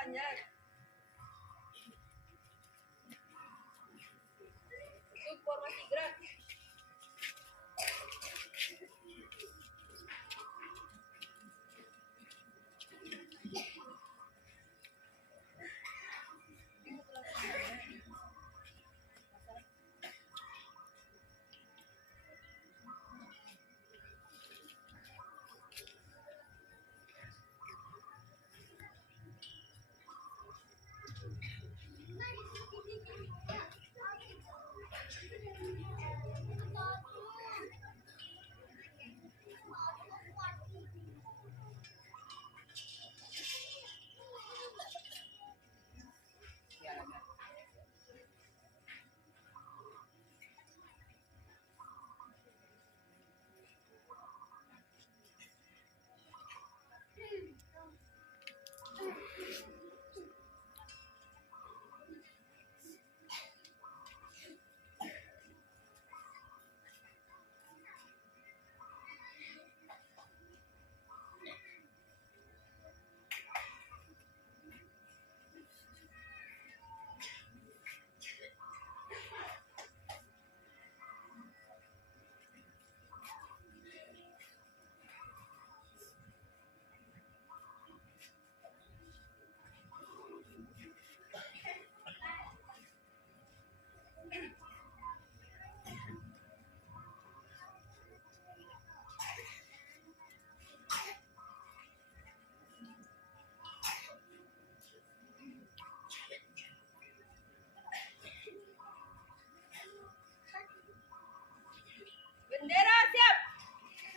banyak. Informasi gratis. Bendera siap.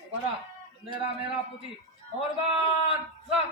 Kepada bendera merah putih. Korban gerak.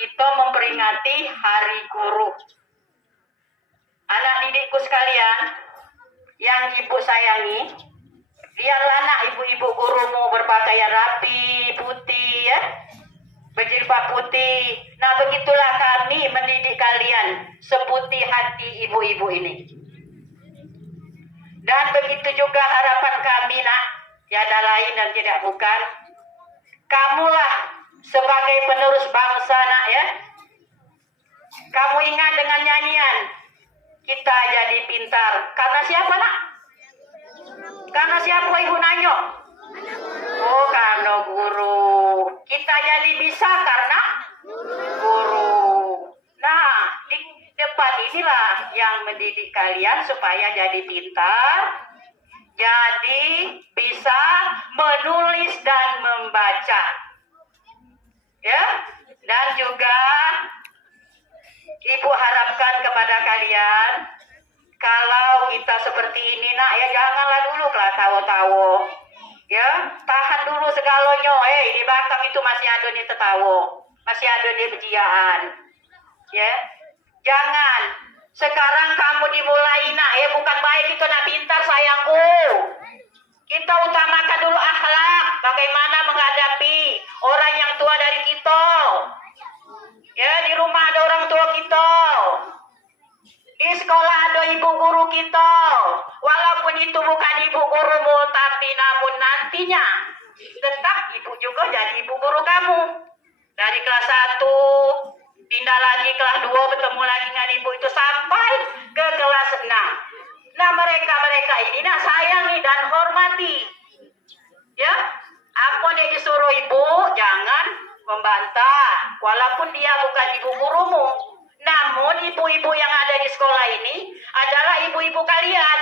Kita memperingati Hari Guru. Anak didikku sekalian, yang ibu sayangi, lihatlah anak ibu-ibu gurumu berpakaian rapi, putih, ya, berjilbab putih. Nah, begitulah kami mendidik kalian seputih hati ibu-ibu ini. Dan begitu juga harapan kami, nak, tiada lain dan tidak bukan, kamulah sebagai penerus bangsa, nak, ya. Kamu ingat dengan nyanyian, kita jadi pintar. Karena siapa, nak? Karena siapa ibu nanyo? Oh, karena guru. Kita jadi bisa karena guru. Nah, di depan inilah yang mendidik kalian supaya jadi pintar, jadi bisa menulis dan membaca. Ya, dan juga ibu harapkan kepada kalian, kalau kita seperti ini, nak, ya, janganlah dulu lah tawo-tawo, ya, tahan dulu segalanya. Di belakang itu masih ada nih tetawo, masih ada nih bejiaan, ya, jangan Sekarang kamu dimulai nak ya, bukan baik itu nak pintar sayangku. Kita utamakan dulu akhlak, bagaimana menghadapi orang yang tua dari kita. Ya, di rumah ada orang tua kita. Di sekolah ada ibu guru kita. Walaupun itu bukan ibu gurumu, tapi namun nantinya tetap ibu juga jadi ibu guru kamu. Dari kelas 1 pindah lagi kelas 2, bertemu lagi dengan ibu itu sampai ke kelas 6. Nah, mereka ini nak sayangi dan hormati. Ya, apa yang disuruh ibu jangan membantah. Walaupun dia bukan ibu gurumu, namun ibu-ibu yang ada di sekolah ini adalah ibu-ibu kalian.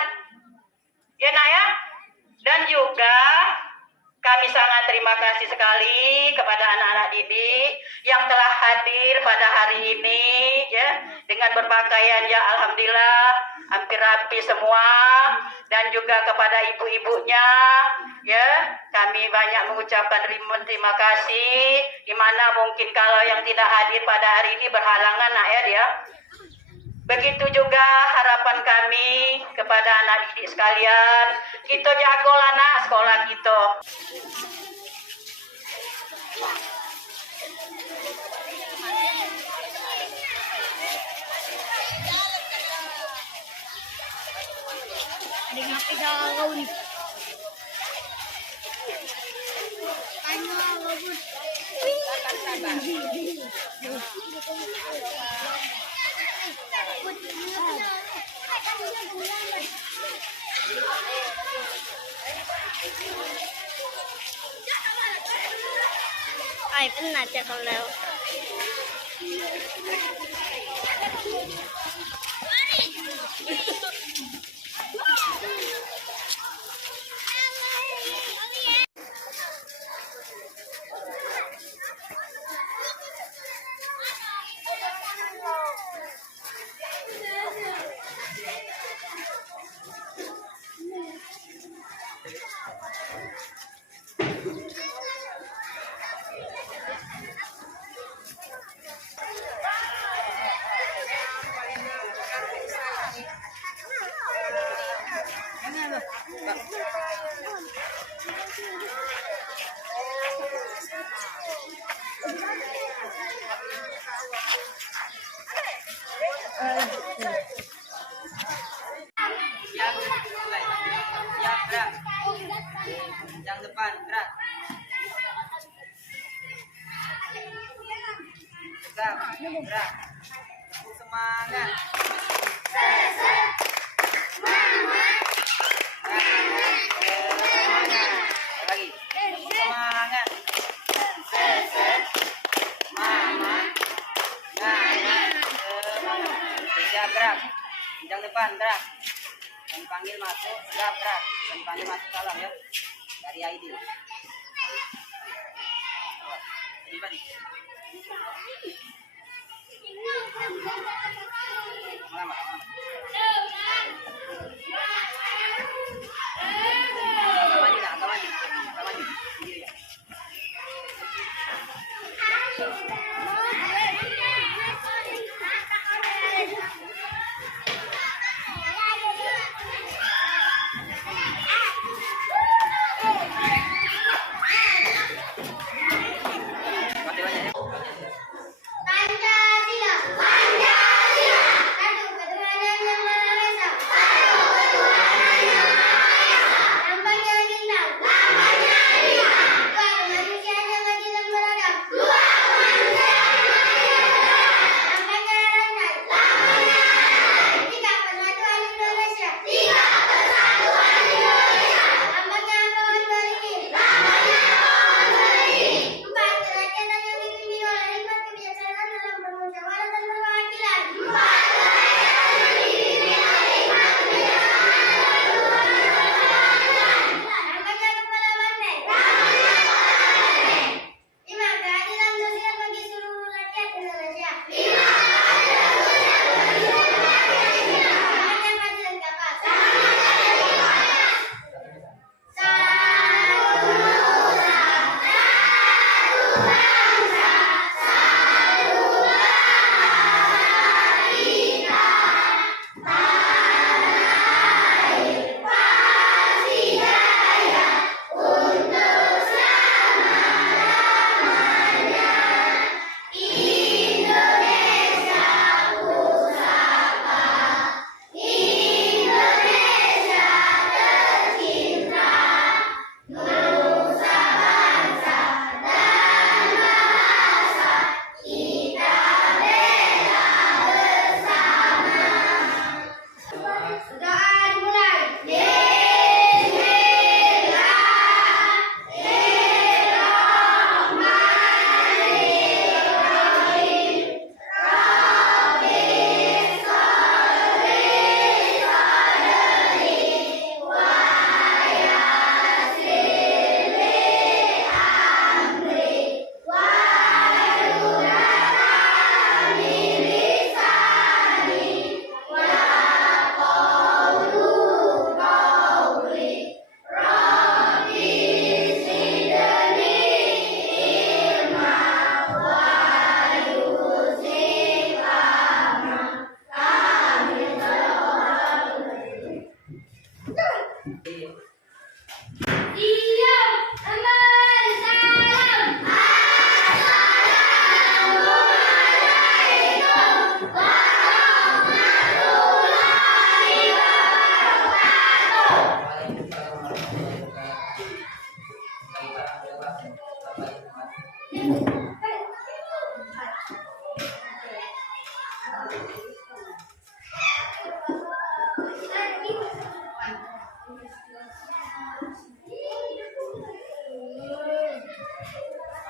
Ya nak ya? Dan juga kami sangat terima kasih sekali kepada anak-anak didik yang telah hadir pada hari ini ya, dengan berpakaian ya alhamdulillah hampir rapi semua, dan juga kepada ibu-ibunya ya, kami banyak mengucapkan terima kasih, di mana mungkin kalau yang tidak hadir pada hari ini berhalangan nak ya dia. Begitu juga harapan kami kepada anak didik sekalian, kita jagolah nak sekolah kita. Ada ngapain kau ni? Tanya bagus. Ay, pernah cakap kalau. Yang depan, gerak. Tegak, gerak. Semangat. Lagi. Semangat. Tegak, gerak. Yang depan, gerak. Yang dipanggil masuk, tegak, gerak. Yang dipanggil masuk salam ya. Dari ID. Ini Pak. Mana? Agak maju. Sendiri ya.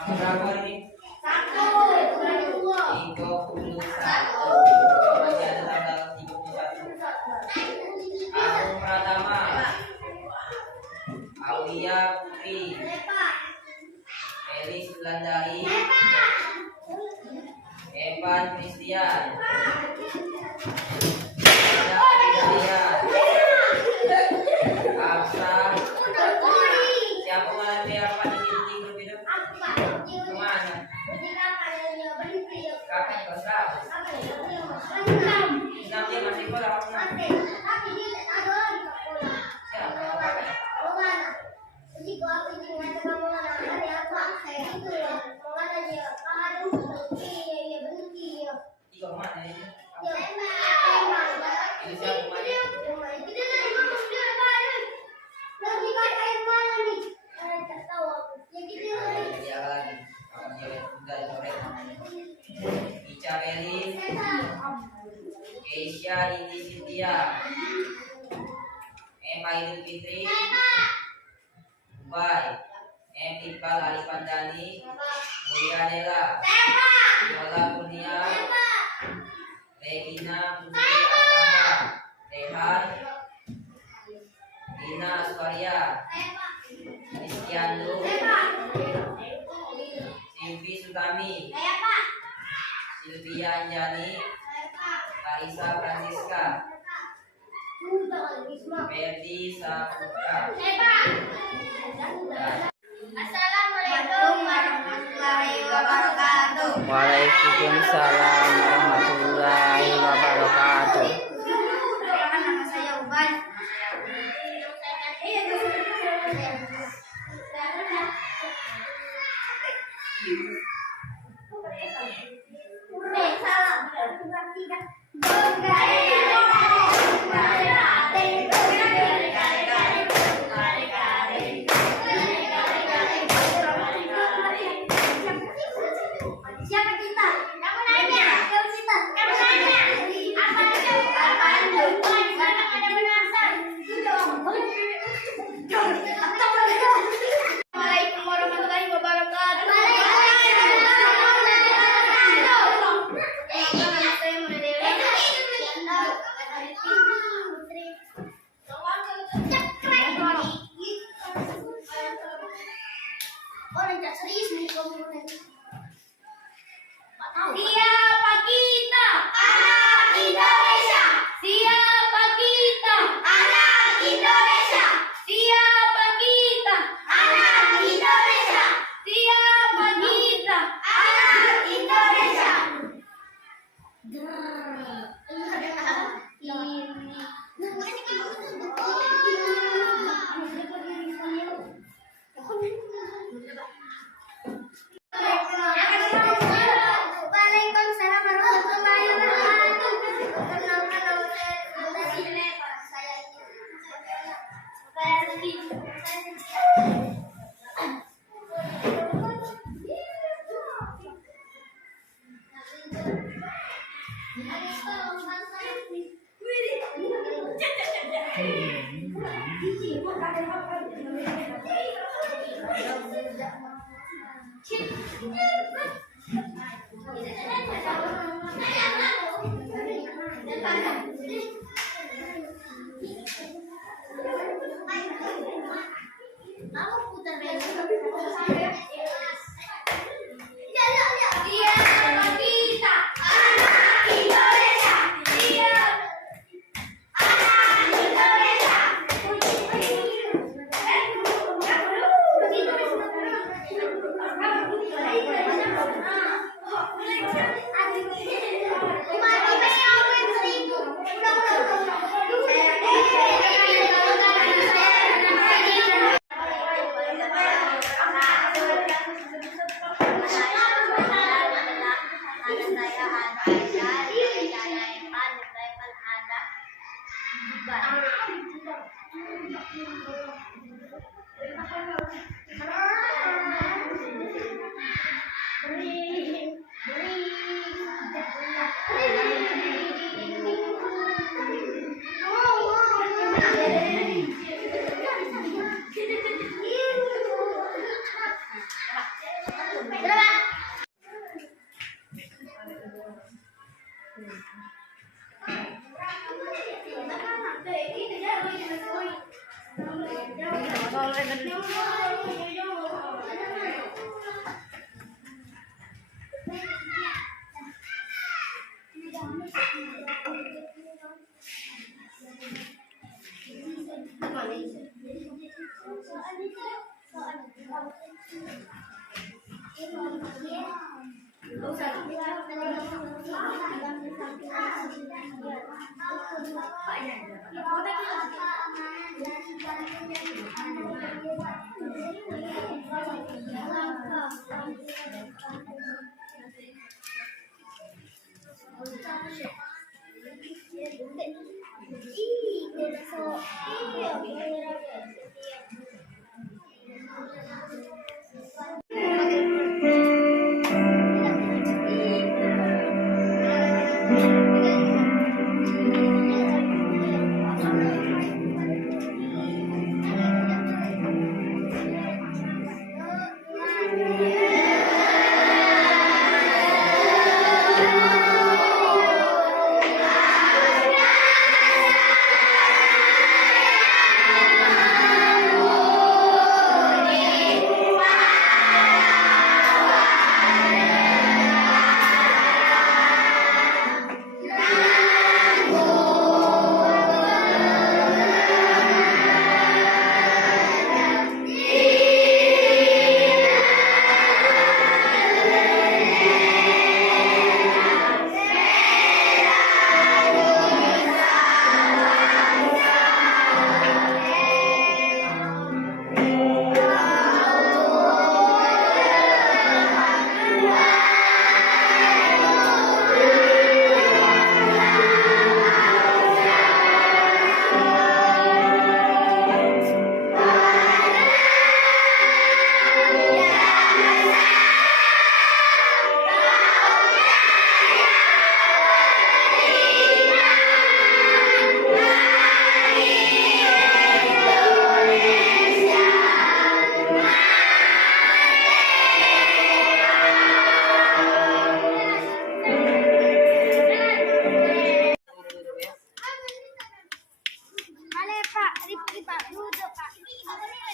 Berapa ini? 31. Masih ada tanggal 31. Arum Pratama, Aulia Putri, Elis Landari, Evan Christian, Aksa. Siapa mana apa di sini berbeda? Kemana? Kakak kelas berapa? 6 dia masih sekolah apa? Siapa kakaknya? Ikaw mana ini? Ini siapa mana? Dia lagi. Apa dia udah sore? Ica Beli, Keisha Indi Cynthia, Emma Idul Fitri, Ubay, M Iqbal Ali Pandani, Mulia Dela, Yola Kurnia, Regina Putri Astaga, Rehan, Dina Aswaria, Kristiandu, Simpi Sutami, Silvia Anjani, Karisa Francisca, Ferdi Saputra. Assalamualaikum warahmatullahi wabarakatuh. Waalaikumsalam warahmatullahi wabarakatuh. Nama saya Ubay. Siapa kita? Kamu nanya. Kamu nanya. Apa itu? Apaan itu? Mana ada penasaran? Assalamualaikum warahmatullahi wabarakatuh. Nama saya Muna Dewi. Orang tak serius nih kamu. Siapa kita? Anak Indonesia. Siapa kita? Anak Indonesia. Siapa kita? Anak Indonesia. Siapa kita? Anak Indonesia. Waalaikumsalam warahmatullahi wabarakatuh. Perkenalkan nama saya Bunda Sile. Saya Beri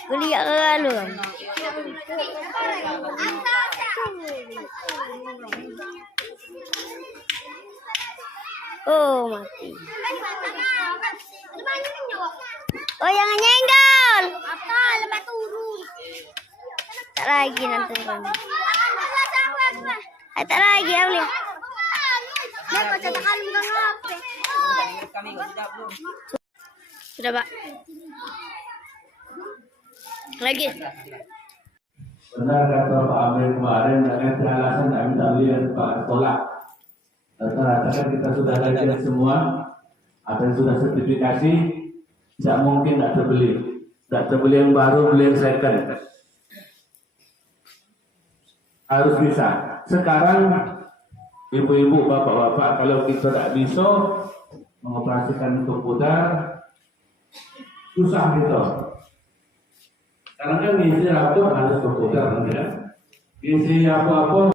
Kuliah ke lalu. Oh, mati. Oh, jangan nyenggol. Apa? Lepas turun. Tak lagi nanti turun. Tak lagi, ya boleh. Ya, kau catakan bukan apa. Kami sudah belum. Sudah, Pak. Lagi. Benar kata Pak Amir kemarin dengan alasan kami tak beli Pak sekolah. Rata-rata kan kita sudah kajian semua, ada yang sudah sertifikasi, tidak mungkin tidak terbeli. Tidak terbeli yang baru, beli yang second. Harus bisa. Sekarang ibu-ibu, bapak-bapak, kalau kita tidak bisa mengoperasikan komputer, susah gitu. Karena kan ngisi rapor harus komputer, ya. Ngisi apa-apa.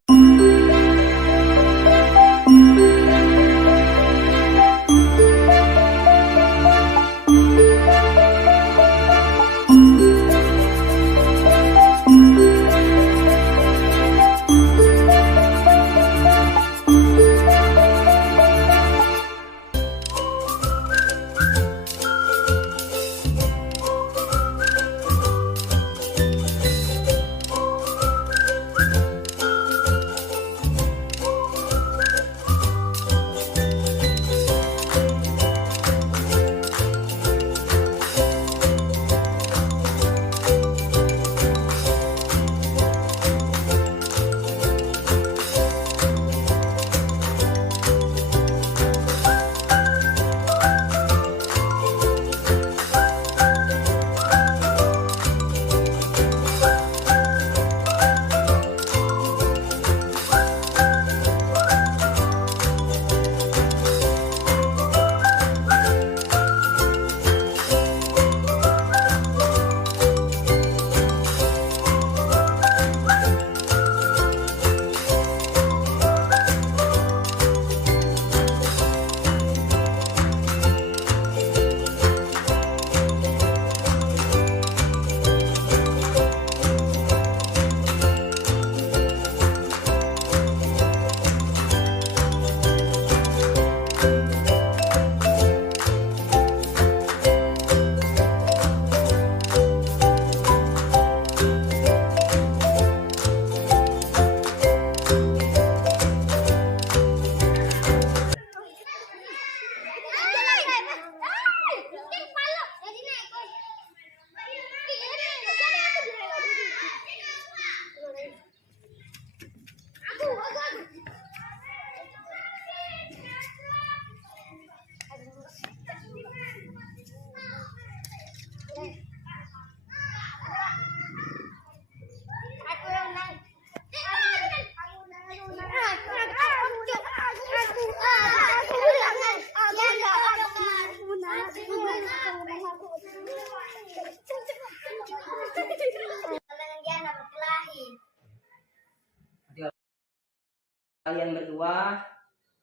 berdua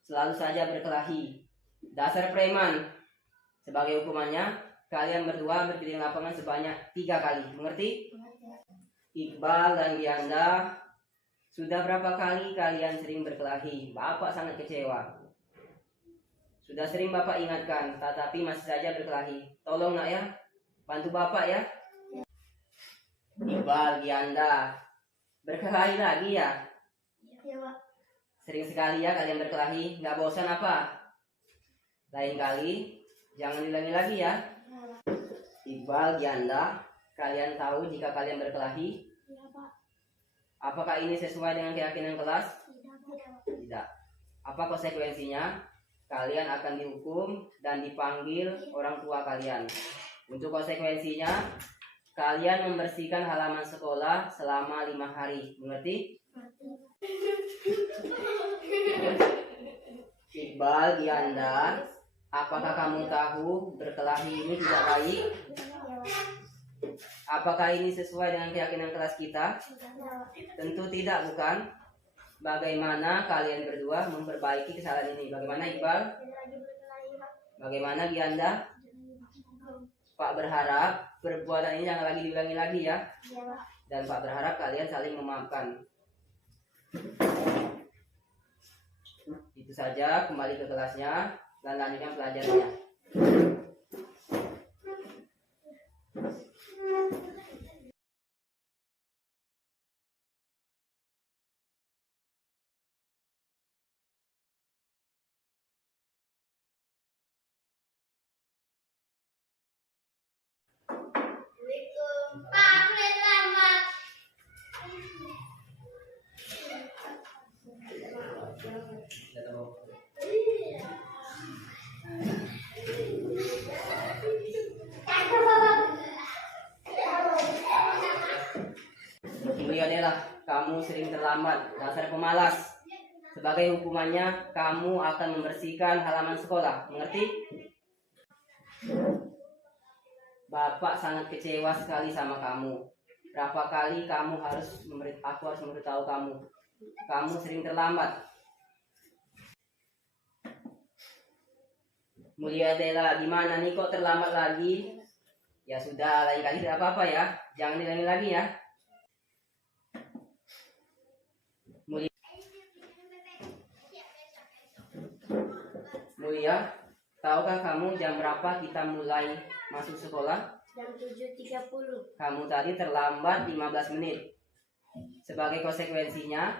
selalu saja berkelahi. Dasar preman. Sebagai hukumannya, kalian berdua berkeliling lapangan sebanyak 3 kali. Mengerti? Iqbal dan Gianda, sudah berapa kali kalian sering berkelahi? Bapak sangat kecewa. Sudah sering Bapak ingatkan, tetapi masih saja berkelahi. Tolong nak ya, bantu Bapak ya. Iqbal, Gianda, berkelahi lagi ya? Iya, Pak. Sering sekali ya kalian berkelahi, nggak bosan apa? Lain kali, jangan diulangi lagi ya. Iqbal, Gianda, kalian tahu jika kalian berkelahi, Iya, Pak. apakah ini sesuai dengan keyakinan kelas? Tidak. Apa konsekuensinya? Kalian akan dihukum dan dipanggil orang tua kalian. Untuk konsekuensinya, kalian membersihkan halaman sekolah selama 5 hari. Mengerti? Iqbal, Gianda, apakah kamu tahu berkelahi ini tidak baik? Apakah ini sesuai dengan keyakinan kelas kita? Tentu tidak, bukan? Bagaimana kalian berdua memperbaiki kesalahan ini? Bagaimana Iqbal? Bagaimana Gianda? Pak berharap perbuatan ini jangan lagi diulangi lagi ya. Dan Pak berharap kalian saling memaafkan. Itu saja, kembali ke kelasnya dan lanjutkan pelajarannya. Pak, aku udah selamat. Mulia adalah kamu sering terlambat, dasar pemalas. Sebagai hukumannya, kamu akan membersihkan halaman sekolah. Mengerti? Bapak sangat kecewa sekali sama kamu. Berapa kali aku harus memberitahu kamu. Kamu sering terlambat. Mulia Dela, gimana nih kok terlambat lagi? Ya sudah, lain kali tidak apa-apa ya. Jangan diulangi lagi ya. Mulia, tahukah kamu jam berapa kita mulai masuk sekolah? Jam 7.30. Kamu tadi terlambat 15 menit. Sebagai konsekuensinya,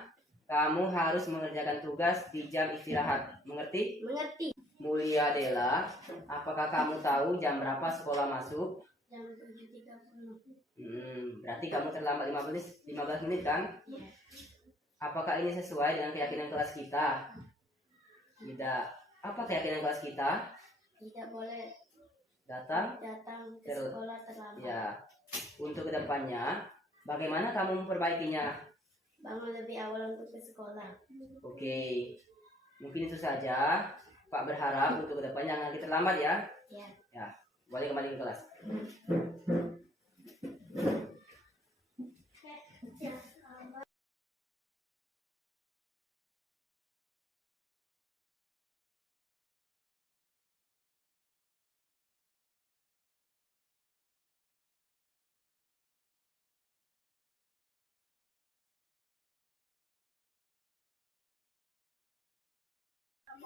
kamu harus mengerjakan tugas di jam istirahat. Mengerti? Mengerti. Mulia Dela, apakah kamu tahu jam berapa sekolah masuk? Jam 7.30. Berarti kamu terlambat 15 menit kan? Apakah ini sesuai dengan keyakinan kelas kita? Tidak. Apa keyakinan kelas kita? Tidak boleh Datang ke sekolah terlambat. Ya. Untuk kedepannya, bagaimana kamu memperbaikinya? Bangun lebih awal untuk ke sekolah. Oke. Mungkin itu saja. Pak berharap untuk kedepannya jangan kita terlambat ya. Ya. Boleh kembali ke kelas.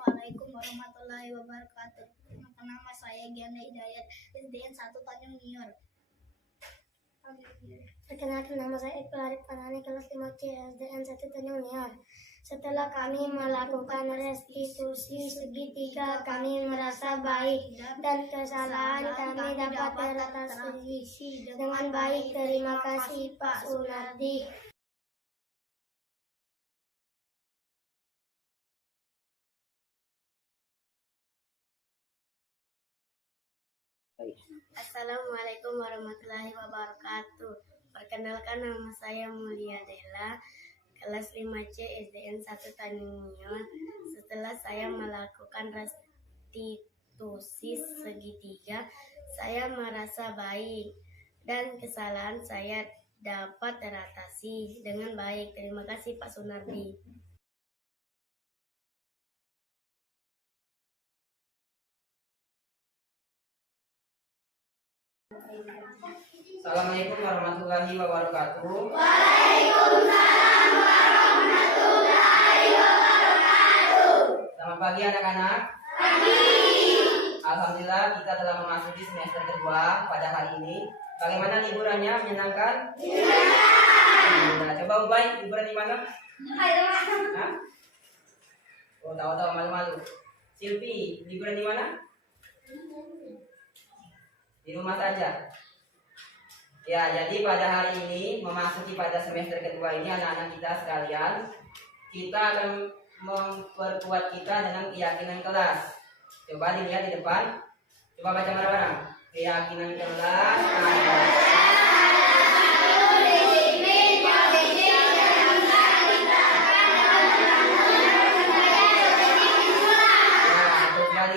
Assalamualaikum warahmatullahi wabarakatuh. Nama saya Gianda Hidayat, SDN 1 Tanjung Nior. Perkenalkan, nama saya Iqbal Arif Farhani, kelas 5C, SDN 1 Tanjung Nior. Setelah kami melakukan restitusi segitiga, kami merasa baik dan kesalahan kami dapat teratasi dengan baik. Terima kasih Pak Sunardi. Assalamualaikum warahmatullahi wabarakatuh. Perkenalkan, nama saya Mulia Dela, kelas 5C, SDN 1 Tanjung Nior. Setelah saya melakukan restitusi segitiga, saya merasa baik dan kesalahan saya dapat teratasi dengan baik. Terima kasih Pak Sunardi. Assalamualaikum warahmatullahi wabarakatuh. Selamat pagi anak-anak. Alhamdulillah kita telah memasuki semester kedua pada hari ini. Bagaimana liburannya? Menyenangkan? Nah, coba Ubay, liburan di mana? Hah? Oh, tahu-tahu malu-malu. Silvi, liburan di mana? Di rumah saja. Ya, jadi pada hari ini memasuki pada semester kedua ini anak-anak kita sekalian, kita akan memperkuat kita dengan keyakinan kelas. Coba dilihat di depan. Coba baca bareng-bareng. Keyakinan kelas adalah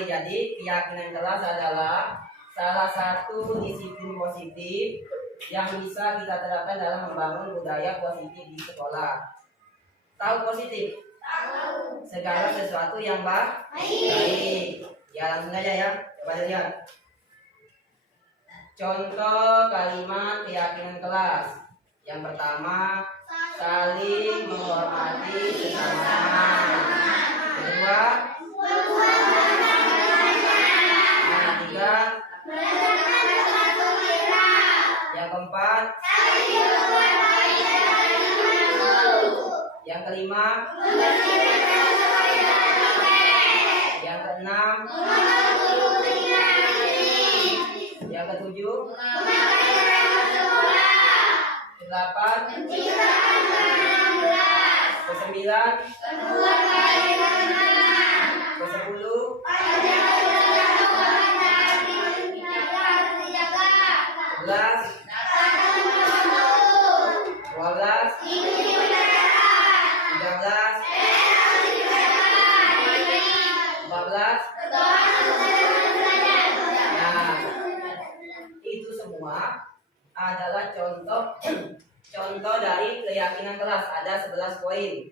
jadi keyakinan kelas adalah salah satu disiplin positif yang bisa kita terapkan dalam membangun budaya positif di sekolah. Tahu positif? Tahu. Segala sesuatu yang baik. Ya langsung aja ya. Coba lihat. Contoh kalimat keyakinan kelas. Yang pertama, saling menghormati sesama. Kedua, yang keempat, yang kelima, yang keenam, yang ketujuh, kedelapan, kesembilan, kesepuluh, 11, 12, 13, 14. Nah, itu semua adalah contoh dari keyakinan kelas. Ada 11 poin.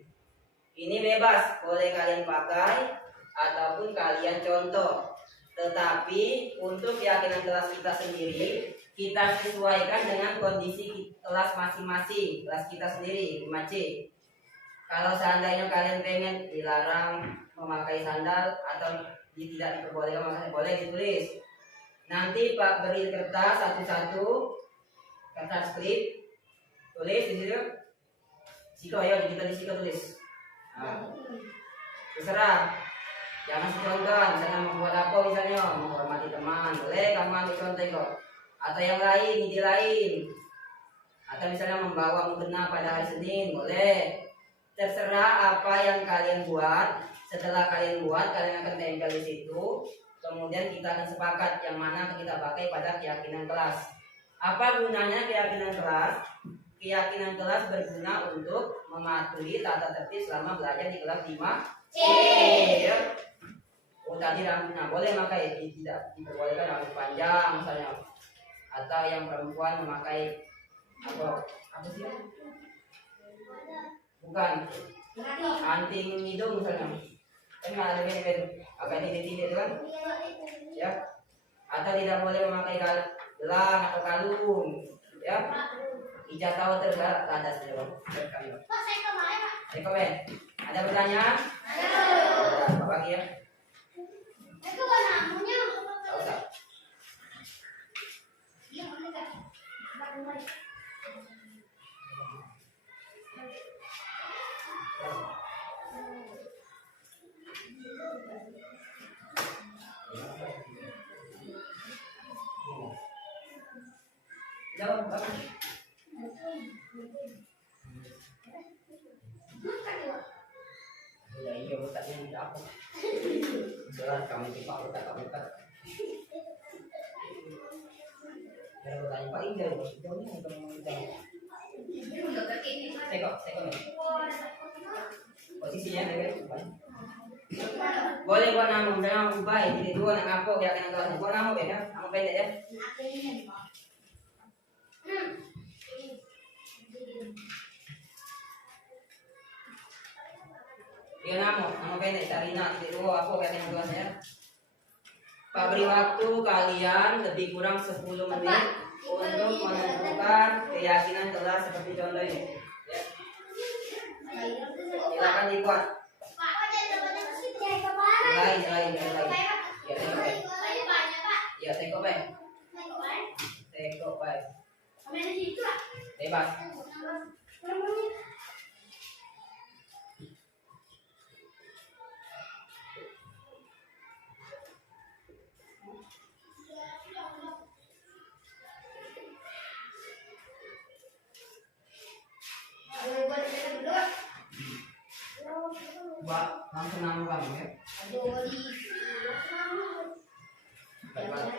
Ini bebas, boleh kalian pakai ataupun kalian contoh. Tetapi untuk keyakinan kelas kita sendiri, kita sesuaikan dengan kondisi kelas masing-masing, kelas kita sendiri, 5C. Kalau seandainya kalian pengen dilarang memakai sandal atau tidak diperbolehkan memakai, boleh ditulis. Nanti Pak beri kertas satu-satu, kertas klip, tulis di situ. Siko ya, kita di siko tulis. Nah, terserah. Jangan spontan, misalnya membuat apa misalnya, menghormati teman, boleh kamu ambil contoh kok. Atau yang lain, ide lain. Atau misalnya membawa mukena pada hari Senin, boleh. Terserah apa yang kalian buat. Setelah kalian buat, kalian akan tempel di situ. Kemudian kita akan sepakat yang mana kita pakai pada keyakinan kelas. Apa gunanya keyakinan kelas? Keyakinan kelas berguna untuk mematuhi tata tertib selama belajar di kelas 5C. Ya. Oh tadi rambutnya boleh memakai, tidak diperbolehkan rambut panjang misalnya. Atau yang perempuan memakai apa sih? Bukan anting hidung misalnya. Kan nggak ada beda agak tidak itu kan? Ya. Atau tidak boleh memakai gelang atau kalung, ya. Ijazah tahu tergak ada saja bang. Saya komen. Ada pertanyaan? Ada. Apa lagi ya? Itu kan namanya. Tahu tak? Jawab, bagus. Ya iya, otaknya tidak apa. Jelas kamu tipak otak kamu kan. Kalau bertanya paling jauhnya untuk menjawab. Sekok. Posisinya dekat. Boleh buat nama, misalnya ubah, jadi dua anak apa ya kena kelas. Buat nama ya, nama pendek ya. Ya nama pendek Sarina, jadi dua apa kena kelas ya. Pak beri waktu kalian lebih kurang 10 menit untuk menentukan keyakinan kelas seperti contoh ini. Ya. Silakan dibuat. Lain. Ya, teko baik. Bebas. Pak, langsung nama kamu ya. Baik.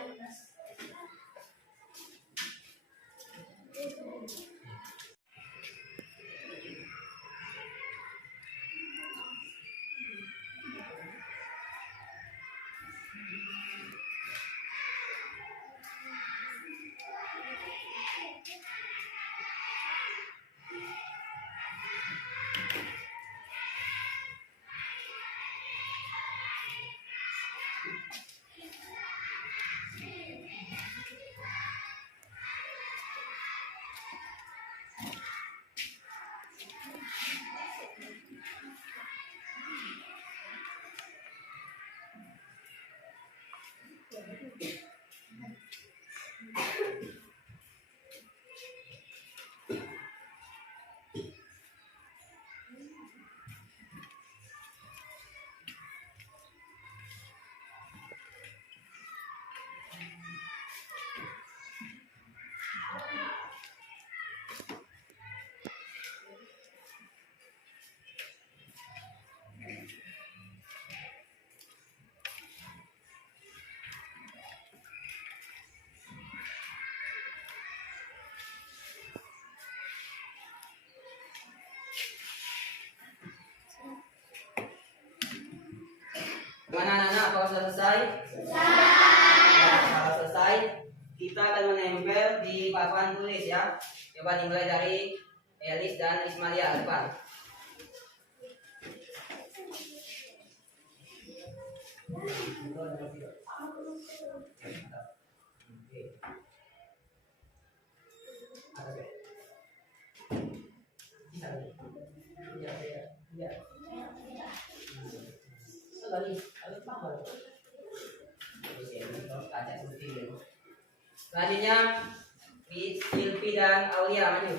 Gimana anak-anak? Kalau selesai? Nah, kalau selesai, kita akan menempel di papan tulis ya. Coba dimulai dari Elis dan Ismalia depan. Selanjutnya Silvi dan Aulia maju.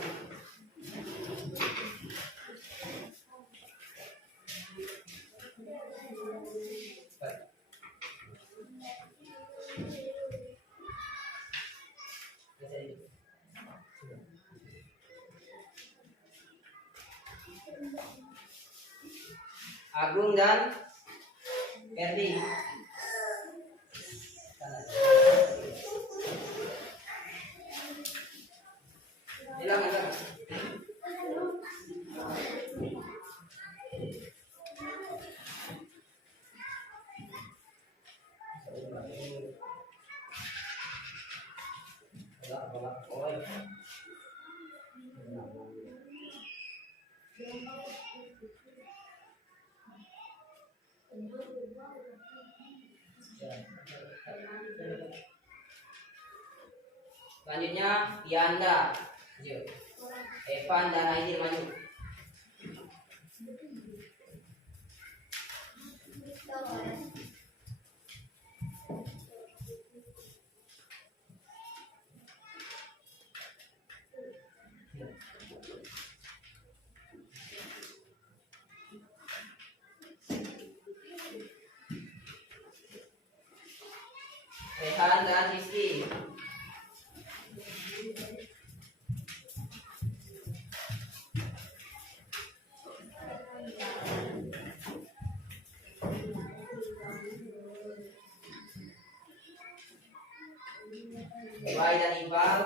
Agung dan Ferdi. Silakan. Selanjutnya Yanda, Evan dan Aidil maju. Rehan dan Rizky. Wai dan Iqbal.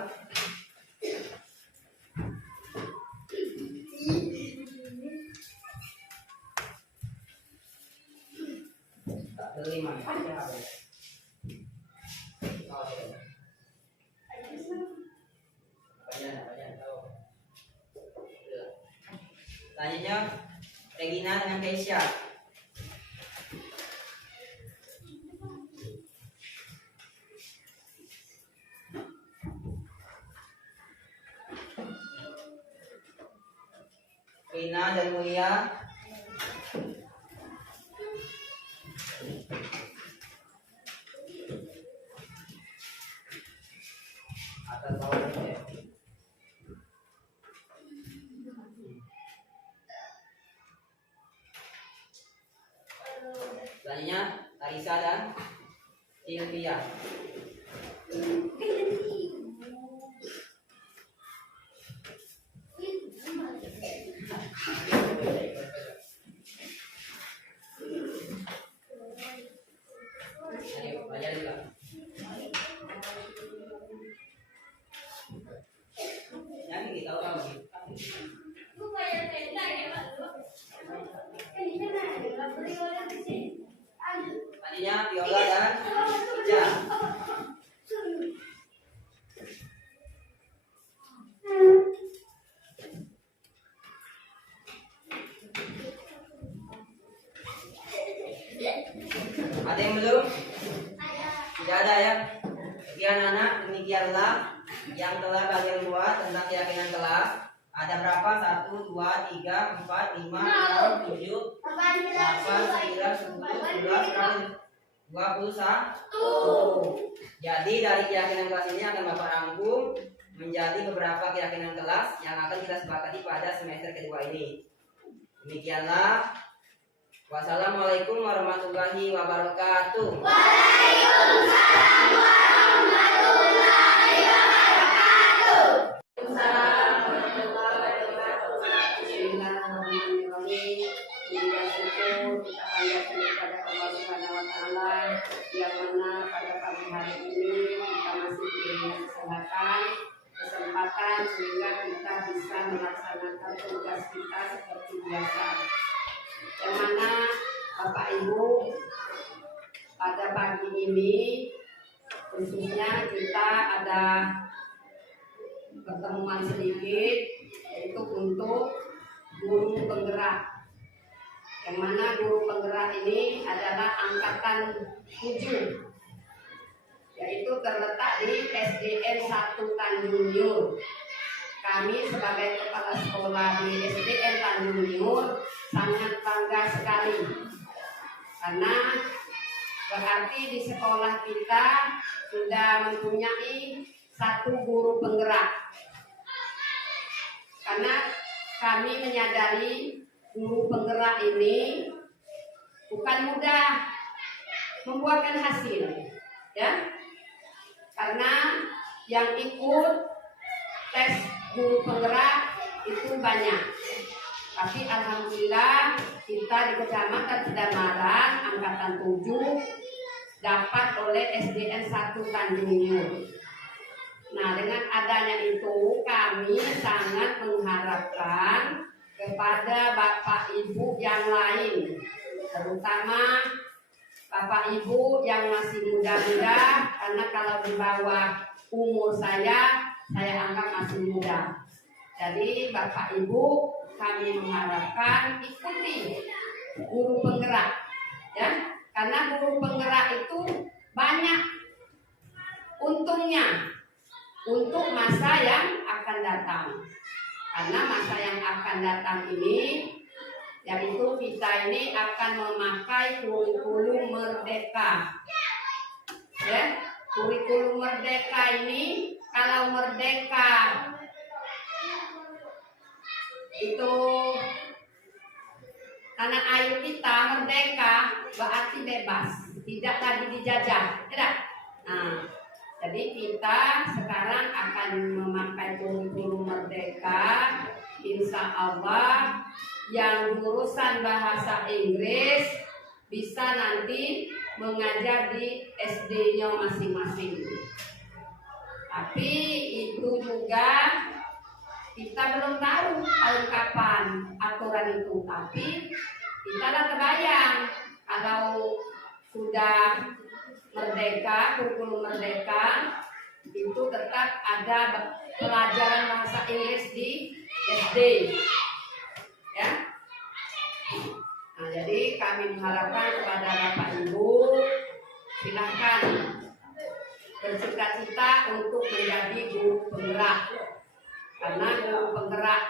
Tak terima. Selanjutnya Regina dengan Keisha. amanah dan mulia. Atas bawah ya. Selanjutnya Tarisa dan Sylvia. Ayo, belajar juga. Jangan kita tahu. Tadinya Viola dan Ija. Ada yang belum? Tidak ada ya. Sekian anak, demikianlah yang telah kalian buat tentang keyakinan kelas. Ada berapa? 1, 2, 3, 4, 5, 6, 7, 8, 9, 10, 11, 21. Jadi dari keyakinan kelas ini akan Bapak rangkum menjadi beberapa keyakinan kelas yang akan kita sepakati pada semester kedua ini. Demikianlah. Wassalamualaikum warahmatullahi wabarakatuh. Waalaikumsalam warahmatullahi wabarakatuh. Bismillahirrahmanirrahim. Kita syukur, kita panjatkan kepada Allah Subhanahu wa taala yang mana pada pagi hari ini kita masih diberi kesempatan sehingga kita bisa melaksanakan tugas kita seperti biasa. Yang mana Bapak Ibu pada pagi ini khususnya kita ada pertemuan sedikit yaitu untuk guru penggerak, yang mana guru penggerak ini adalah angkatan 7, yaitu terletak di SDN 1 Tanjung Nyur. Kami sebagai kepala sekolah di SDN Tanjung Nyur sangat bangga sekali karena berarti di sekolah kita sudah mempunyai 1 guru penggerak. Karena kami menyadari guru penggerak ini bukan mudah membuahkan hasil, ya, karena yang ikut tes guru penggerak itu banyak. Tapi alhamdulillah kita di Kecamatan Kedamaran angkatan 7 dapat oleh SDN 1 Tanjung Nyur. Nah, dengan adanya itu kami sangat mengharapkan kepada Bapak Ibu yang lain, terutama Bapak Ibu yang masih muda-muda, karena kalau di bawah umur saya anggap masih muda. Jadi Bapak Ibu, kami mengharapkan ikuti guru penggerak, ya, karena guru penggerak itu banyak untungnya untuk masa yang akan datang. Karena masa yang akan datang ini, yaitu kita ini akan memakai kurikulum merdeka, ya. Kurikulum merdeka ini, kalau merdeka itu tanah air kita merdeka berarti bebas, tidak lagi dijajah, tidak? Nah, jadi kita sekarang akan memakai kurikulum merdeka, insya Allah yang jurusan bahasa Inggris bisa nanti mengajar di SD-nya masing-masing. Tapi itu juga kita belum tahu tahun kapan aturan itu. Tapi kita dah terbayang kalau sudah merdeka, kurikulum merdeka itu tetap ada pelajaran bahasa Inggris di SD, ya. Nah, jadi kami mengharapkan kepada Bapak Ibu, silahkan bercita-cita untuk menjadi guru penggerak, karena guru penggerak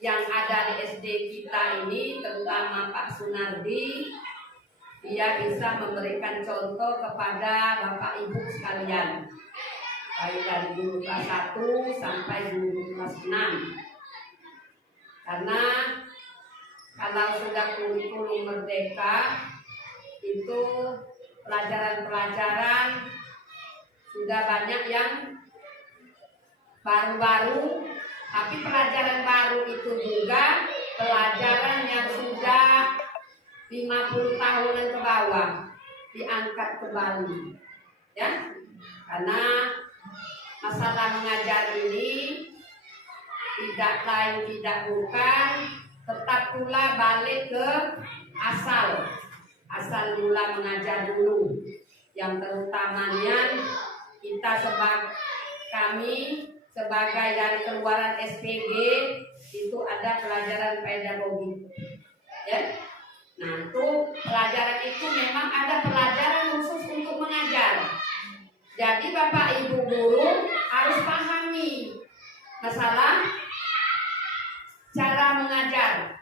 yang ada di SD kita ini, terutama Pak Sunardi, dia bisa memberikan contoh kepada Bapak Ibu sekalian, baik dari guru kelas 1 sampai guru kelas 6. Karena kalau sudah kurikulum merdeka, itu pelajaran-pelajaran sudah banyak yang baru-baru, tapi pelajaran baru itu juga pelajaran yang sudah 50 tahunan ke bawah diangkat kembali, ya, karena masalah mengajar ini tidak lain tidak bukan tetap pula balik ke asal mula mengajar dulu, yang terutamanya kami sebagai dari keluaran SPG itu ada pelajaran pedagogi, ya. Nah, itu pelajaran itu memang ada pelajaran khusus untuk mengajar. Jadi Bapak Ibu guru harus pahami masalah cara mengajar,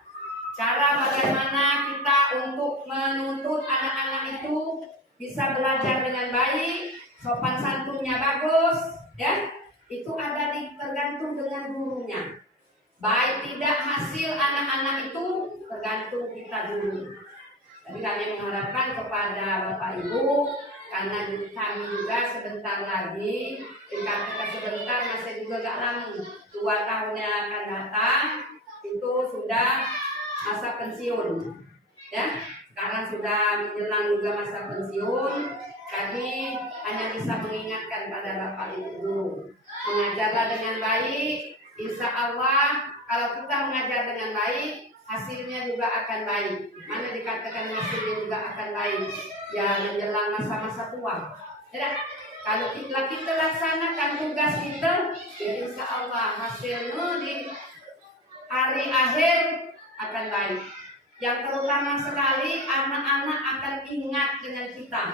cara bagaimana kita untuk menuntut anak-anak itu bisa belajar dengan baik, sopan santunnya bagus, ya. Itu ada tergantung dengan gurunya. Baik tidak hasil anak-anak itu tergantung kita dulu. Jadi kami mengharapkan kepada Bapak Ibu, karena kami juga sebentar lagi, dikatakan sebentar masih juga gak lama, 2 tahun yang akan datang itu sudah masa pensiun, ya. Sekarang sudah menjelang juga masa pensiun. Kami hanya bisa mengingatkan pada Bapak Ibu guru, mengajarlah dengan baik. Insya Allah kalau kita mengajar dengan baik, hasilnya juga akan baik. Mana dikatakan hasilnya juga akan baik ya menjelang masa-masa tua. Ya, kalau kita laksanakan tugas kita, ya insya Allah hasilnya di hari akhir akan baik. Yang terutama sekali anak-anak akan ingat dengan kita.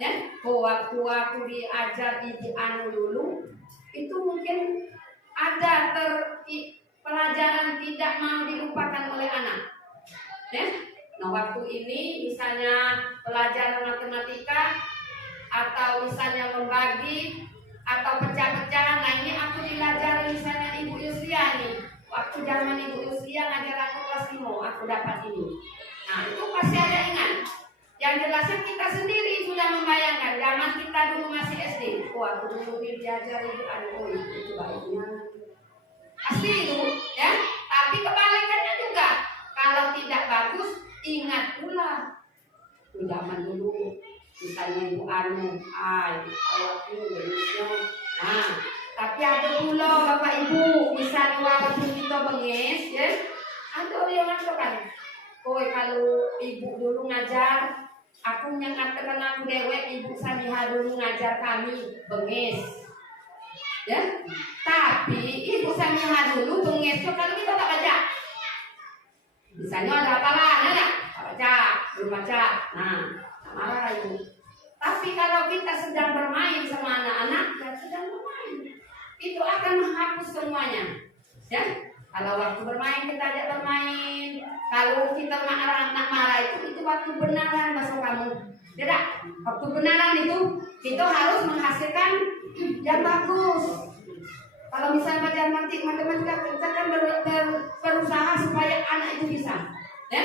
Ya, waktu aku diajar Ibu Anu dulu, itu mungkin ada pelajaran tidak mau dilupakan oleh anak. Ya? Nah, waktu ini misalnya pelajaran matematika atau misalnya membagi atau pecah-pecahan, nah ini aku dilajari misalnya Ibu Yusia nih. Waktu zaman Ibu Yusia ngajar aku kelas 5, aku dapat ini. Nah, itu pasti ada ingat. Yang jelasnya kita sendiri sudah membayangkan zaman kita dulu masih SD. Aku dulu diajar Ibu Anu, itu baiknya. Pasti itu, ya. Tapi kebalikannya juga. Kalau tidak bagus, ingat pula. Zaman dulu, misalnya Ibu Anu, awaknya Indonesia. Nah, tapi ada pula Bapak Ibu, misalnya waktu kita bengis, ya. Ada yang ngatakan, kalau Ibu dulu ngajar, aku yang katakan aku dewek, Ibu Samiha dulu ngajar kami bengis, ya. Tapi Ibu Samiha dulu bengis kalau kita tak baca. Misalnya ada hafalan, ada baca, belum baca. Nah, marah Ibu. Tapi kalau kita sedang bermain sama anak-anak, ya sedang bermain, itu akan menghapus semuanya, ya. Kalau waktu bermain kita ajak bermain. Kalau kita marah itu waktu benaran masuk kamu. Tidak, waktu benaran itu kita harus menghasilkan yang bagus. Kalau misalnya belajar matematika kita kan berusaha supaya anak itu bisa, ya.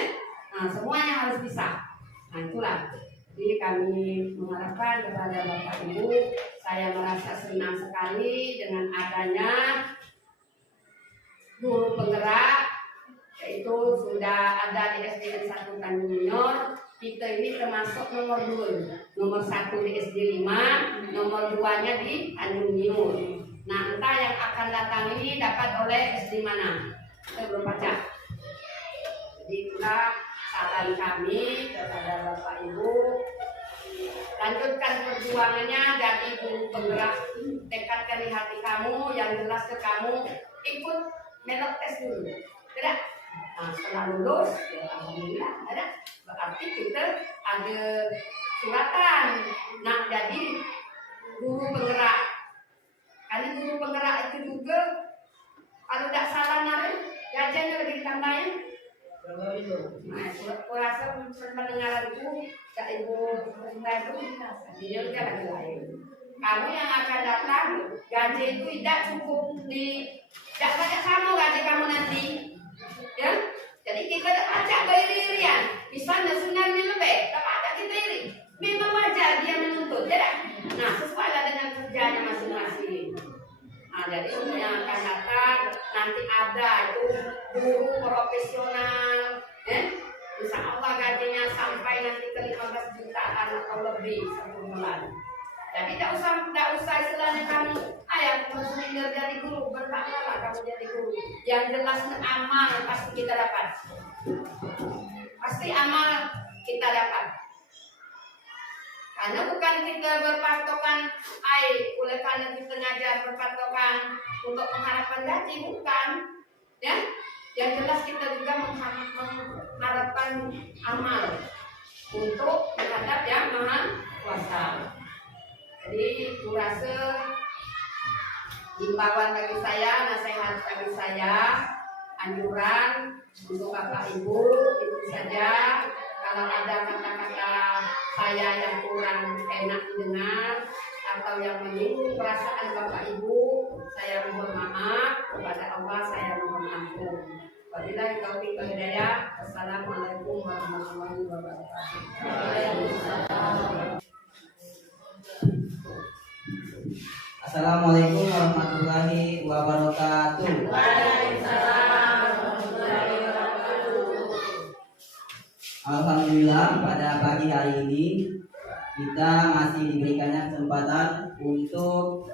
Nah, semuanya harus bisa. Nah, itulah. Jadi kami mengharapkan kepada Bapak Ibu, saya merasa senang sekali dengan adanya guru penggerak, yaitu sudah ada di SDN 1 Tanjung Minor. Kita ini termasuk nomor 2, nomor 1 di SD 5, nomor 2-nya di Tanjung Minor. Nah, entah yang akan datang ini dapat oleh SD mana, kita belum baca. Jadi itulah saran kami kepada Bapak Ibu, lanjutkan perjuangannya dari guru penggerak, tekadkan di hati kamu, yang jelas ke kamu, ikut melok tes dulu, tidak? Nah, setelah lulus, ya alhamdulillah, ada. Berarti kita ada suratan. Nah, jadi guru penggerak. Karena guru penggerak itu juga, kalau tidak salah nanti, gajinya Kamu yang akan datang, gaji itu tidak cukup tidak banyak kamu gaji kamu nanti, ya. Jadi kita ajak iri-irian, misalnya 9.000 lebih, tapi ajak kita iri. Memang wajar dia menuntut, tidak? Nah, sesuai dengan kerjanya masing-masing. Nah, jadi untuk yang akan datang nanti ada itu guru profesional, ya. Insya Allah gajinya sampai nanti ke 15 jutaan atau lebih satu bulan. Jadi tidak usah istilahnya kamu ayah seminar jadi guru, bertakwalah kamu jadi guru. Yang jelas amal pasti kita dapat. Pasti amal kita dapat. Karena bukan kita berpatokan oleh karena kita ngajar berpatokan untuk mengharapkan gaji, bukan. Ya, yang jelas kita juga mengharapkan amal untuk menghadap Yang Maha Kuasa. Jadi kurasa himbauan bagi saya, nasihat bagi saya, anjuran untuk Bapak Ibu itu saja. Kalau ada kata-kata saya yang kurang enak didengar atau yang menyinggung perasaan Bapak Ibu, saya mohon maaf. Kepada Allah saya mohon ampun. Wabillahi taufiq wal hidayah. Wassalamualaikum warahmatullahi wabarakatuh. Assalamualaikum warahmatullahi wabarakatuh. Alhamdulillah pada pagi hari ini kita masih diberikannya kesempatan untuk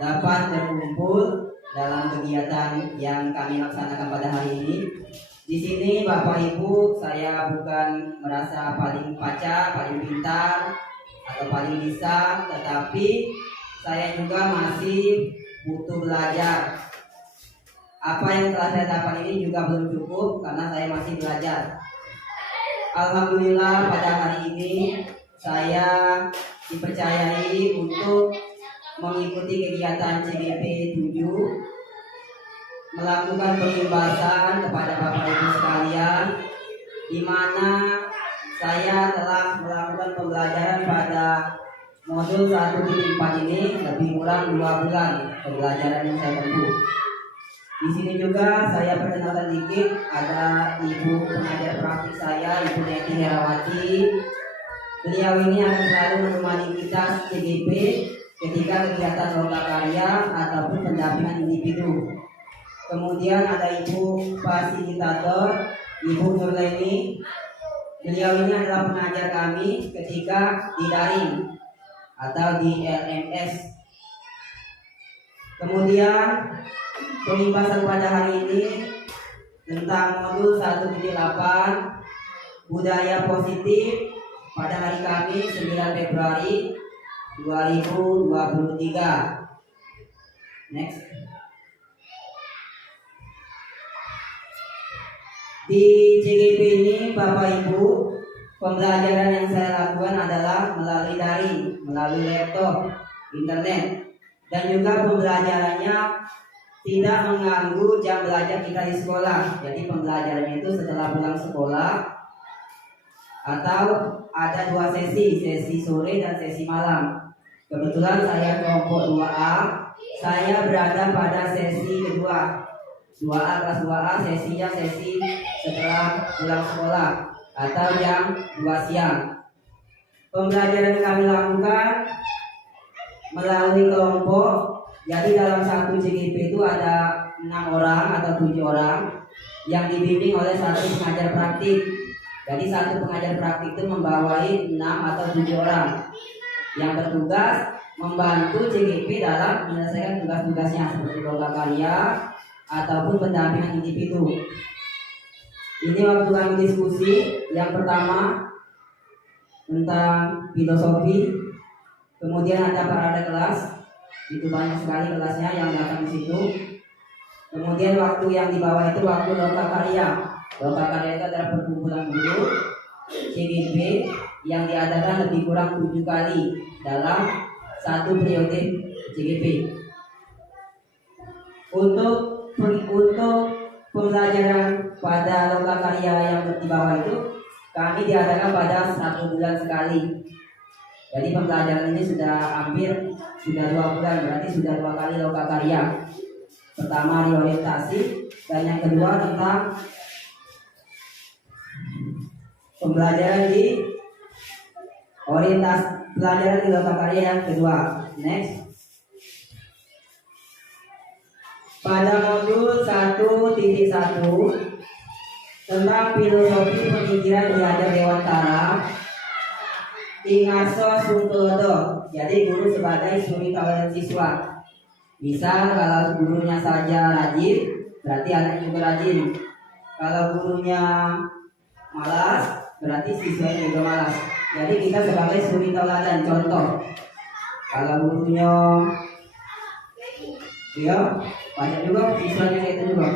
dapat berkumpul dalam kegiatan yang kami laksanakan pada hari ini. Di sini Bapak Ibu, saya bukan merasa paling paca, paling pintar atau paling bisa, tetapi saya juga masih butuh belajar. Apa yang telah saya dapat ini juga belum cukup karena saya masih belajar. Alhamdulillah pada hari ini saya dipercayai untuk mengikuti kegiatan CGP 7, melakukan pengimbasan kepada Bapak Ibu sekalian, di mana saya telah melakukan pembelajaran pada modul 1.4 ini lebih kurang 2 bulan pembelajaran yang saya tempuh. Di sini juga saya perkenalkan dikit, ada ibu pengajar praktik saya, Ibu Neti Herawati. Beliau ini akan selalu menemani kita CGP ketika kegiatan lomba karya ataupun pendampingan individu. Kemudian ada Ibu fasilitator, Ibu Nurleni. Beliau ini adalah pengajar kami ketika di daring atau di LMS. Kemudian pembahasan pada hari ini tentang modul 1.8 budaya positif pada hari Kamis 9 Februari 2023. Next. Di CGP ini Bapak Ibu, pembelajaran yang saya lakukan adalah melalui daring, melalui laptop, internet, dan juga pembelajarannya tidak mengganggu jam belajar kita di sekolah. Jadi pembelajarannya itu setelah pulang sekolah atau ada 2 sesi sore dan sesi malam. Kebetulan saya kelompok 2A, saya berada pada sesi kedua. 2A kelas 2A sesinya sesi setelah pulang sekolah atau jam 2 siang. Pembelajaran yang kami lakukan melalui kelompok. Jadi dalam satu CGP itu ada 6 orang atau 7 orang yang dibimbing oleh satu pengajar praktik. Jadi satu pengajar praktik itu membawai 6 atau 7 orang yang bertugas membantu CGP dalam menyelesaikan tugas-tugasnya seperti lomba karya ataupun pendampingan individu. Ini waktu kami diskusi yang pertama tentang filosofi, kemudian ada parade kelas, itu banyak sekali kelasnya yang datang di situ. Kemudian waktu yang di bawah itu waktu lomba karya. Lomba karya itu adalah perkumpulan guru CGP yang diadakan lebih kurang 7 kali dalam satu periode CGP. Untuk pembelajaran pada lomba karya yang di bawah itu kami diadakan pada 1 bulan sekali. Jadi pembelajaran ini sudah 2 bulan, berarti sudah 2 kali lokakarya. Pertama di orientasi, dan yang kedua tentang pembelajaran di orientasi, pelajaran di lokakarya yang kedua. Next. Pada modul 1.1 tentang filosofi pemikiran diajar Dewantara, Ingarso Sungkelodo. Jadi guru sebagai suri tauladan siswa. Misal kalau gurunya saja rajin, berarti anak juga rajin. Kalau gurunya malas, berarti siswanya juga malas. Jadi kita sebagai suri tauladan. Contoh, kalau gurunya banyak juga siswanya itu juga.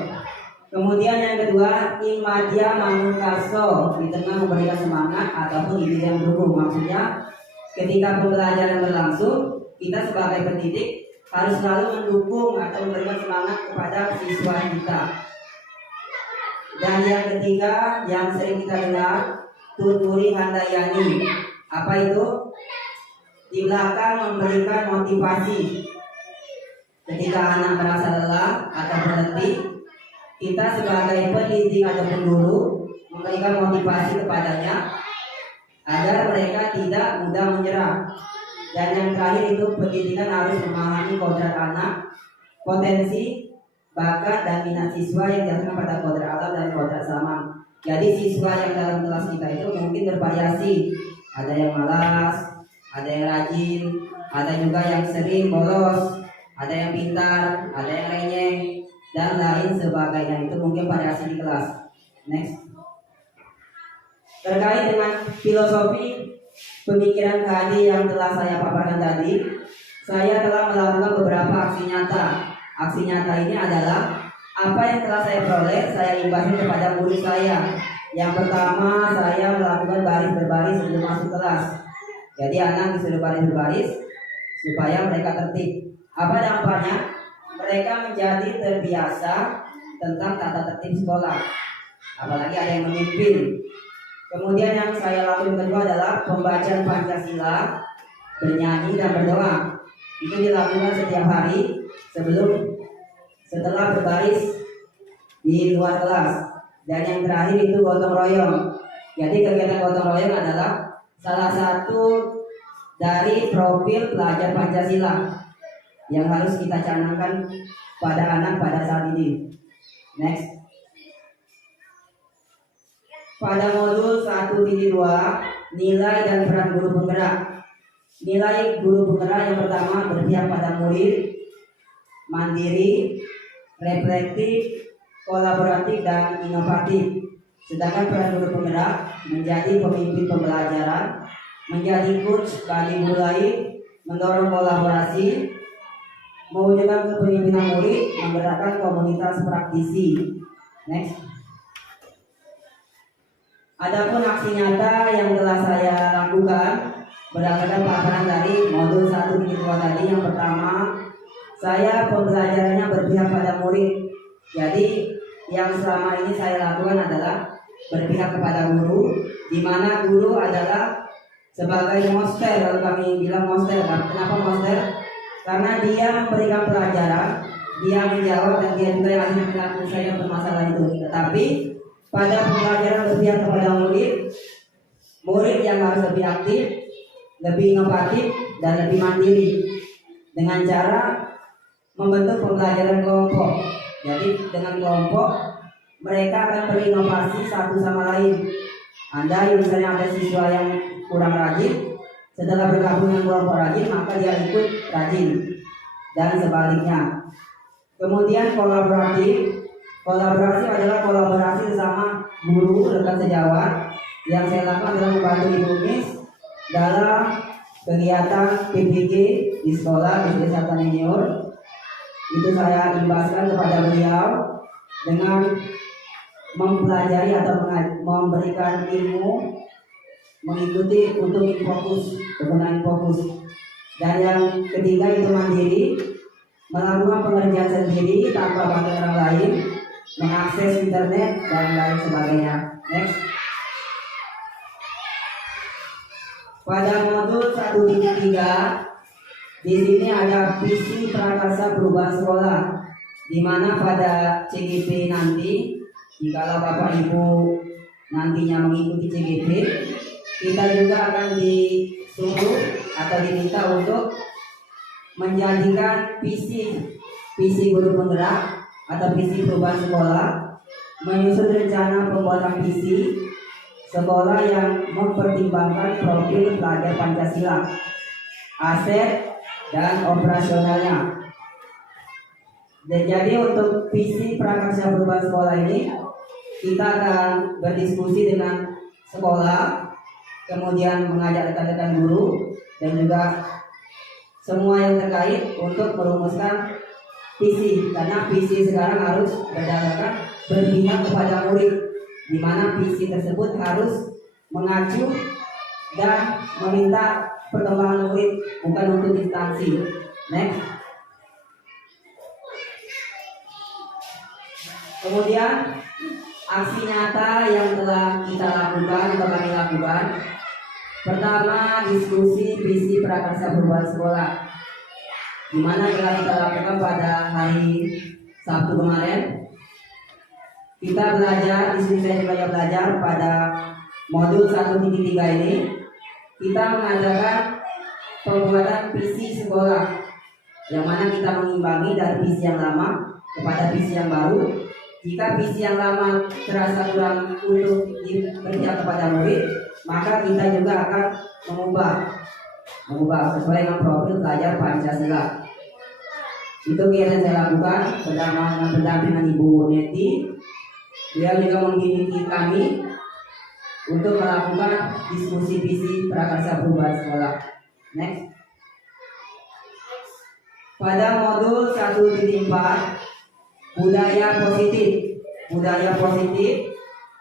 Kemudian yang kedua, imadia manungkaso, di tengah memberikan semangat ataupun ide yang mendukung. Maksudnya ketika pembelajaran berlangsung, kita sebagai pendidik harus selalu mendukung atau memberikan semangat kepada siswa kita. Dan yang ketiga, yang sering kita dengar, tuturi handayani. Apa itu? Di belakang memberikan motivasi. Ketika anak merasa lelah atau berhenti, kita sebagai pendidik ataupun guru memberikan motivasi kepadanya agar mereka tidak mudah menyerah. Dan yang terakhir itu pendidikan harus memahami kodrat anak, potensi, bakat dan minat siswa yang didasarkan pada kodrat alam dan kodrat zaman. Jadi siswa yang dalam kelas kita itu mungkin bervariasi. Ada yang malas, ada yang rajin, ada juga yang sering bolos, ada yang pintar, ada yang renyeng, dan lain sebagainya. Itu mungkin variasi di kelas. Next. Terkait dengan filosofi pemikiran tadi yang telah saya paparkan tadi, saya telah melakukan beberapa aksi nyata. Aksi nyata ini adalah apa yang telah saya peroleh, saya imbaskan kepada guru saya. Yang pertama, saya melakukan baris berbaris sebelum masuk kelas. Jadi anak disuruh baris berbaris supaya mereka tertib. Apa dampaknya? Mereka menjadi terbiasa tentang tata tertib sekolah. Apalagi ada yang memimpin. Kemudian yang saya lakukan kedua adalah pembacaan Pancasila, bernyanyi dan berdoa. Itu dilakukan setiap hari setelah berbaris di luar kelas. Dan yang terakhir itu gotong royong. Jadi kegiatan gotong royong adalah salah satu dari profil pelajar Pancasila yang harus kita canangkan pada anak pada saat ini. Next. Pada modul 1.2, nilai dan peran guru penggerak. Nilai guru penggerak yang pertama berpihak pada murid, mandiri, reflektif, kolaboratif, dan inovatif. Sedangkan peran guru penggerak menjadi pemimpin pembelajaran, menjadi coach bagi guru lain, mendorong kolaborasi, mewujudkan kepemimpinan murid, menggerakkan komunitas praktisi. Next. Adapun aksi nyata yang telah saya lakukan berdasarkan paparan dari modul 1.2 tadi. Yang pertama, saya pembelajarannya berpihak pada murid. Jadi yang selama ini saya lakukan adalah berpihak kepada guru, di mana guru adalah sebagai monster. Kalau kami bilang monster, kenapa monster? Karena dia memberikan pelajaran, dia menjawab, dan dia juga yang akhirnya menyelesaikan permasalahan itu. Tetapi pada pembelajaran berpihak kepada murid yang harus lebih aktif, lebih inovatif, dan lebih mandiri dengan cara membentuk pembelajaran kelompok. Jadi dengan kelompok mereka akan berinovasi satu sama lain. Anda misalnya ada siswa yang kurang rajin, setelah bergabung dengan kelompok rajin maka dia ikut rajin, dan sebaliknya. Kemudian kolaborasi adalah kolaborasi sesama guru rekan sejawat. Yang saya lakukan adalah membantu Ibu Miss dalam kegiatan PPG di sekolah SD Sarta Junior. Itu saya imbaskan kepada beliau dengan mempelajari atau memberikan ilmu, mengikuti untuk fokus, penggunaan fokus. Dan yang ketiga itu mandiri, melakukan pengerjaan sendiri tanpa bantuan orang lain, mengakses internet dan lain sebagainya. Next. pada modul 1.3 di sini ada visi prakarsa perubahan sekolah, di mana pada CGP nanti, jika Bapak Ibu nantinya mengikuti CGP, kita juga akan disuruh atau diminta untuk menjadikan visi guru penggerak atau visi perubahan sekolah, menyusun rencana pembuatan visi sekolah yang mempertimbangkan profil pelajar Pancasila, aset dan operasionalnya. Dan jadi untuk visi prakarsa perubahan sekolah ini kita akan berdiskusi dengan sekolah, kemudian mengajak rekan-rekan guru dan juga semua yang terkait untuk merumuskan visi, karena visi sekarang harus berdasarkan berpihak kepada murid, di mana visi tersebut harus mengacu dan meminta perkembangan murid, bukan untuk instansi. Next. Kemudian aksi nyata yang telah kita lakukan atau kami lakukan, pertama diskusi visi prakarsa perubahan sekolah, di mana telah kita lakukan pada hari Sabtu kemarin. Kita belajar, di sini saya juga belajar pada modul 1.3 ini, kita mengadakan pembuatan visi sekolah, yang mana kita mengimbangi dari visi yang lama kepada visi yang baru. Jika visi yang lama terasa kurang untuk berpihak kepada murid, maka kita juga akan mengubah sesuai dengan profil pelajar Pancasila. Itu yang saya lakukan bersama dengan pendampingan Ibu Neti. Dia juga membimbing kami untuk melakukan diskusi visi prakarsa perubahan sekolah. Next. Pada modul 1.4 budaya positif. Budaya positif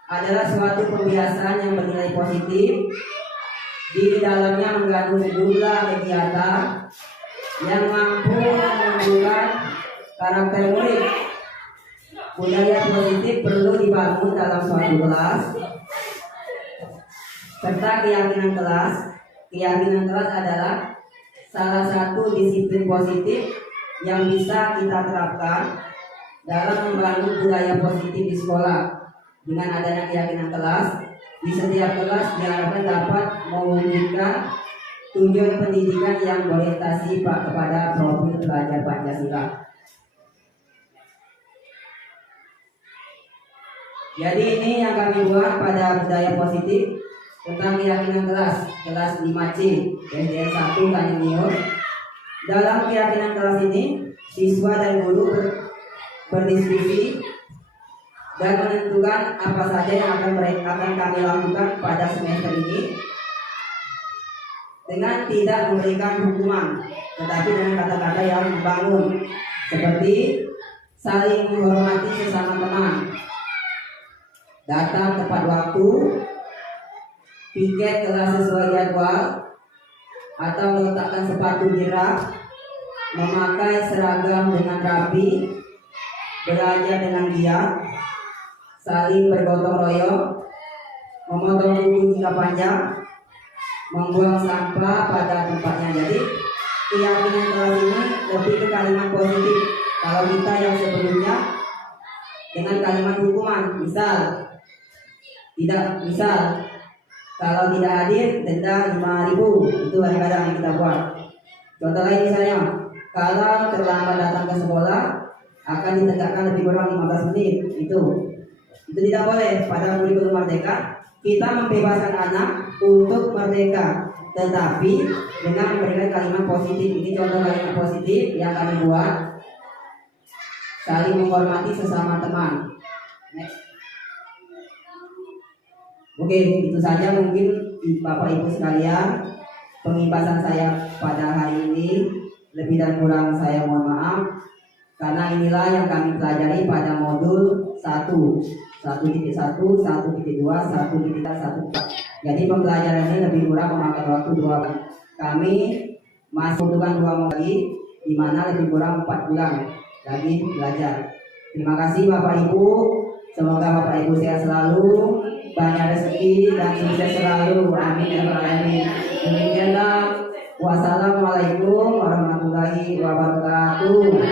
adalah suatu kebiasaan yang bernilai positif. Di dalamnya mengandung sejumlah kegiatan yang mampu menunjukkan karakter murid. Budaya positif perlu dibangun dalam suatu kelas serta keyakinan kelas. Keyakinan kelas adalah salah satu disiplin positif yang bisa kita terapkan dalam membangun budaya positif di sekolah. Dengan adanya keyakinan kelas, di setiap kelas diharapkan dapat mewujudkan tujuan pendidikan yang berorientasi kepada profil pelajar Pancasila. Jadi ini yang kami buat pada budaya positif tentang keyakinan kelas 5C SDN 1 Tanjung Priok. Dalam keyakinan kelas ini, siswa dan guru berdiskusi dan menentukan apa saja yang akan kami lakukan pada semester ini dengan tidak memberikan hukuman, tetapi dengan kata-kata yang membangun, seperti saling menghormati sesama teman, datang tepat waktu, piket kelas sesuai jadwal, atau meletakkan sepatu di rak, memakai seragam dengan rapi, belajar dengan giat, saling bergotong royong, memotong kuku jika panjang, membuang sampah pada tempatnya. Jadi keyakinan kelas ini lebih ke kalimat positif. Kalau kita yang sebelumnya dengan kalimat hukuman, misal kalau tidak hadir denda 5.000, itu kadang-kadang yang kita buat. Contoh lain misalnya, kalau terlambat datang ke sekolah akan ditegakkan lebih kurang 15 menit. Itu tidak boleh. Pada kurikulum Merdeka kita membebaskan anak untuk merdeka, tetapi dengan memberikan kalimat positif. Ini contoh kalimat positif yang kami buat. Saling menghormati sesama teman. Next. Oke, itu saja mungkin Bapak Ibu sekalian pembahasan saya pada hari ini. Lebih dan kurang saya mohon maaf, karena inilah yang kami pelajari pada modul 1, 1.1, 1.2, 1.1. Jadi pembelajaran ini lebih kurang memakan waktu 2 bulan. Kami masih membutuhkan 2 modul lagi, di mana lebih kurang 4 bulan lagi belajar. Terima kasih Bapak Ibu. Semoga Bapak Ibu sehat selalu, banyak rezeki dan sukses selalu. Amin ya rabbal alamin. warahmatullahi wabarakatuh.